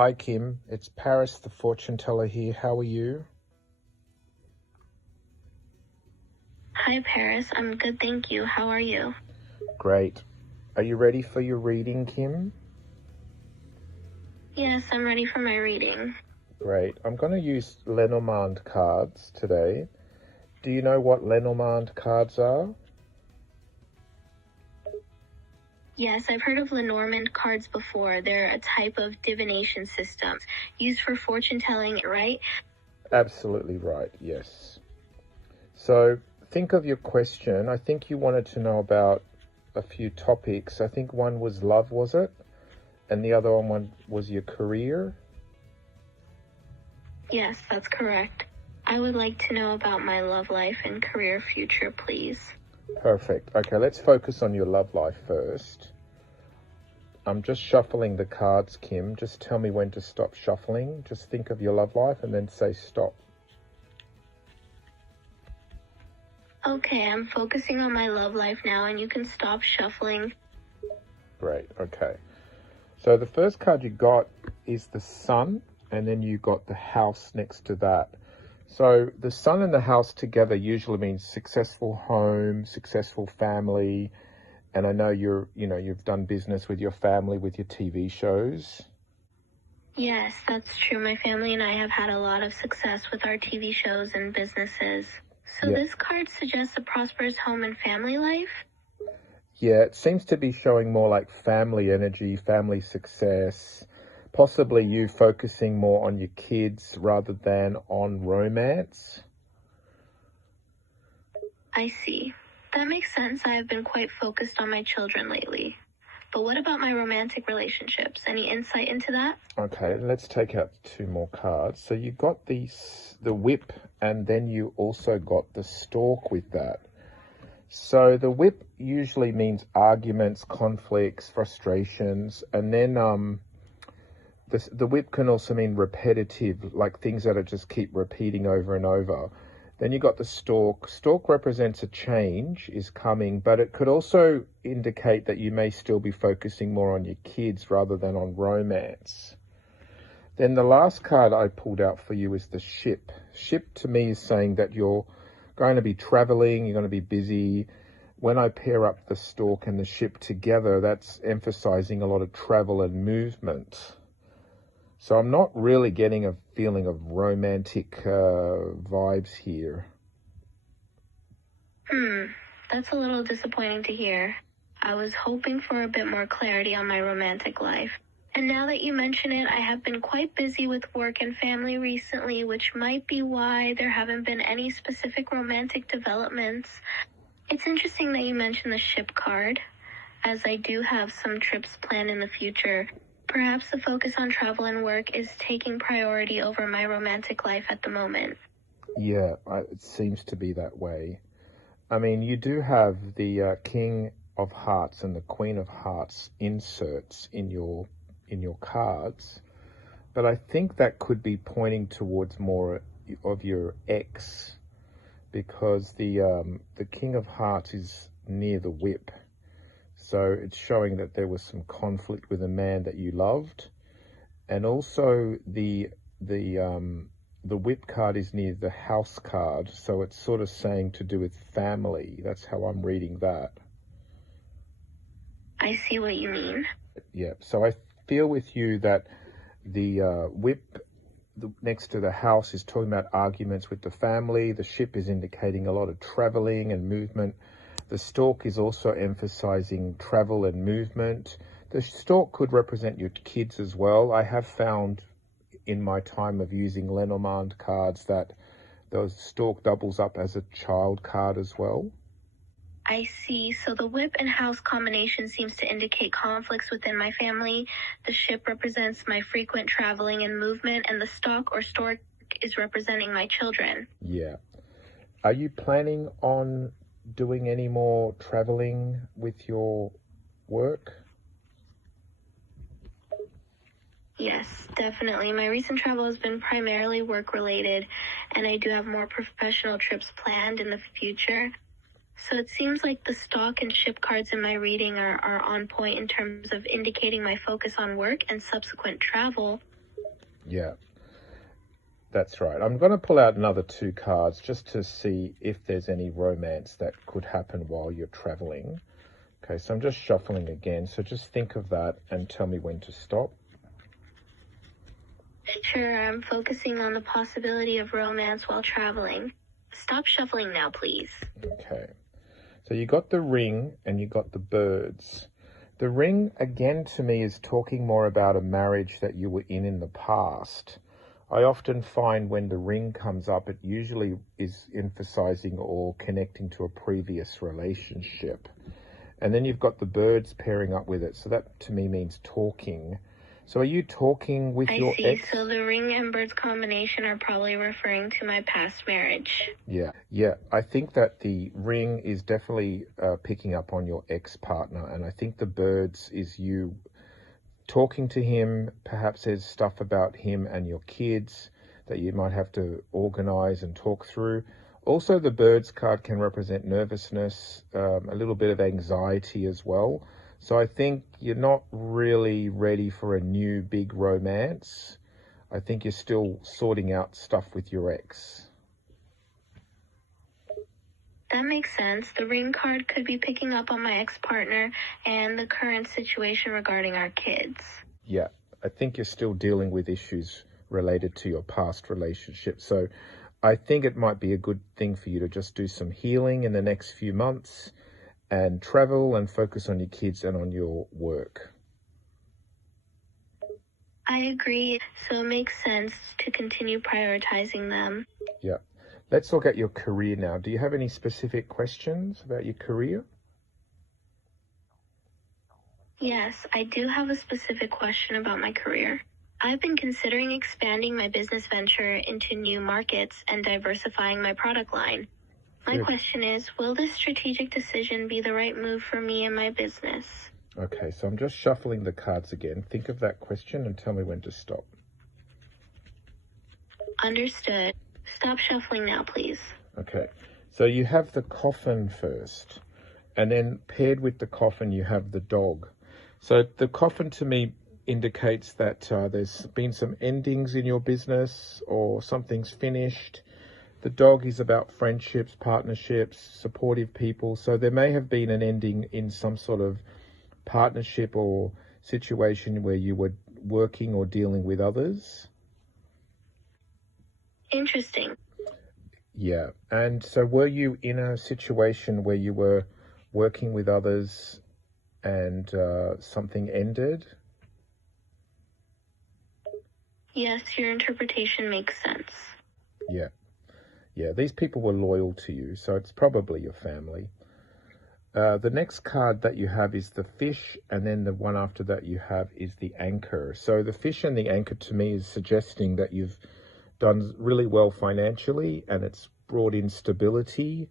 Hi Kim, it's Paris the fortune teller here. How are you? Hi Paris, I'm good, thank you. How are you? Great. Are you ready for your reading, Kim? Yes, I'm ready for my reading. Great. I'm going to use Lenormand cards today. Do you know what Lenormand cards are? Yes, I've heard of Lenormand cards before. They're a type of divination system used for fortune telling, right? Absolutely right, yes. So think of your question. I think you wanted to know about a few topics. I think one was love, was it? And the other one was your career? Yes, that's correct. I would like to know about my love life and career future, please. Perfect. Okay, let's focus on your love life first. I'm just shuffling the cards, Kim. Just tell me when to stop shuffling. Just think of your love life and then say stop. Okay, I'm focusing on my love life now, and you can stop shuffling. Great, okay. So the first card you got is the sun, and then you got the house next to that. So the sun and the house together usually means successful home, successful family. And I know you've done business with your family with your TV shows. Yes, that's true. My family and I have had a lot of success with our TV shows and businesses. So This card suggests a prosperous home and family life? Yeah, it seems to be showing more like family energy, family success, possibly you focusing more on your kids rather than on romance. I see. That makes sense. I have been quite focused on my children lately. But what about my romantic relationships? Any insight into that? Okay, let's take out two more cards. So you got the whip, and then you also got the stork with that. So the whip usually means arguments, conflicts, frustrations, and then the whip can also mean repetitive, like things that are just keep repeating over and over. Then you got the stork. Stork represents a change is coming, but it could also indicate that you may still be focusing more on your kids rather than on romance. Then the last card I pulled out for you is the ship. Ship to me is saying that you're going to be traveling, you're going to be busy. When I pair up the stork and the ship together, that's emphasizing a lot of travel and movement. So I'm not really getting a feeling of romantic vibes here. That's a little disappointing to hear. I was hoping for a bit more clarity on my romantic life. And now that you mention it, I have been quite busy with work and family recently, which might be why there haven't been any specific romantic developments. It's interesting that you mentioned the ship card, as I do have some trips planned in the future. Perhaps the focus on travel and work is taking priority over my romantic life at the moment. Yeah, it seems to be that way. I mean, you do have the King of Hearts and the Queen of Hearts inserts in your cards, but I think that could be pointing towards more of your ex, because the King of Hearts is near the whip. So it's showing that there was some conflict with a man that you loved. And also the whip card is near the house card. So it's sort of saying to do with family. That's how I'm reading that. I see what you mean. Yeah. So I feel with you that the whip next to the house is talking about arguments with the family. The ship is indicating a lot of traveling and movement. The stork is also emphasizing travel and movement. The stork could represent your kids as well. I have found in my time of using Lenormand cards that the stork doubles up as a child card as well. I see. So the whip and house combination seems to indicate conflicts within my family. The ship represents my frequent traveling and movement, and the stork is representing my children. Yeah. Are you planning on doing any more traveling with your work? Yes, definitely. My recent travel has been primarily work-related, and I do have more professional trips planned in the future. So it seems like the stock and ship cards in my reading are on point in terms of indicating my focus on work and subsequent travel. Yeah, that's right. I'm going to pull out another 2 cards just to see if there's any romance that could happen while you're traveling. Okay, so I'm just shuffling again. So just think of that and tell me when to stop. Sure, I'm focusing on the possibility of romance while traveling. Stop shuffling now, please. Okay, so you got the ring and you got the birds. The ring, again, to me, is talking more about a marriage that you were in the past. I often find when the ring comes up, it usually is emphasizing or connecting to a previous relationship. And then you've got the birds pairing up with it. So that to me means talking. So are you talking with your ex? So the ring and birds combination are probably referring to my past marriage. Yeah. I think that the ring is definitely picking up on your ex-partner. And I think the birds is you talking to him. Perhaps there's stuff about him and your kids that you might have to organize and talk through. Also, the birds card can represent nervousness, a little bit of anxiety as well. So I think you're not really ready for a new big romance. I think you're still sorting out stuff with your ex. That makes sense. The ring card could be picking up on my ex-partner and the current situation regarding our kids. Yeah, I think you're still dealing with issues related to your past relationship. So I think it might be a good thing for you to just do some healing in the next few months and travel and focus on your kids and on your work. I agree. So it makes sense to continue prioritizing them. Yeah. Let's look at your career now. Do you have any specific questions about your career? Yes, I do have a specific question about my career. I've been considering expanding my business venture into new markets and diversifying my product line. My question is, will this strategic decision be the right move for me and my business? Okay, so I'm just shuffling the cards again. Think of that question and tell me when to stop. Understood. Stop shuffling now, please. Okay, so you have the coffin first, and then paired with the coffin, you have the dog. So the coffin to me indicates that there's been some endings in your business or something's finished. The dog is about friendships, partnerships, supportive people. So there may have been an ending in some sort of partnership or situation where you were working or dealing with others. Interesting. Yeah. And so were you in a situation where you were working with others and something ended? Yes, your interpretation makes sense. Yeah, these people were loyal to you, so it's probably your family. The next card that you have is the fish, and then the one after that you have is the anchor. So the fish and the anchor to me is suggesting that you've done really well financially and it's brought in stability.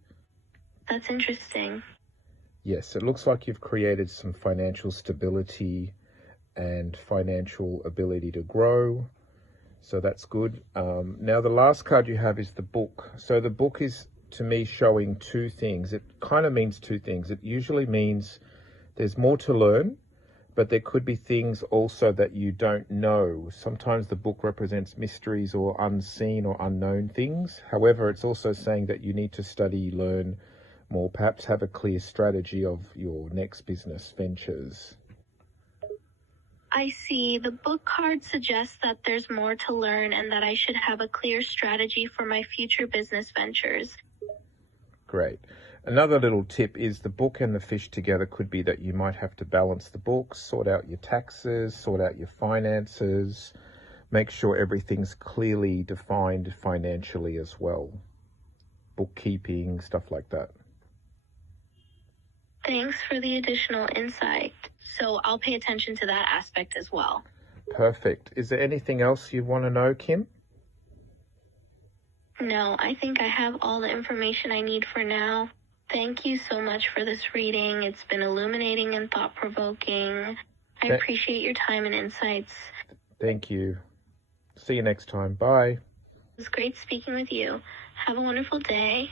That's interesting. Yes, it looks like you've created some financial stability and financial ability to grow. So that's good. Now the last card you have is the book. So the book is, to me, showing 2 things. It kind of means 2 things. It usually means there's more to learn, but there could be things also that you don't know. Sometimes the book represents mysteries or unseen or unknown things. However, it's also saying that you need to study, learn more, perhaps have a clear strategy of your next business ventures. I see. The book card suggests that there's more to learn and that I should have a clear strategy for my future business ventures. Great. Another little tip is the book and the fish together could be that you might have to balance the books, sort out your taxes, sort out your finances, make sure everything's clearly defined financially as well. Bookkeeping, stuff like that. Thanks for the additional insight. So I'll pay attention to that aspect as well. Perfect. Is there anything else you want to know, Kim? No, I think I have all the information I need for now. Thank you so much for this reading. It's been illuminating and thought-provoking. I appreciate your time and insights. Thank you. See you next time. Bye. It was great speaking with you. Have a wonderful day.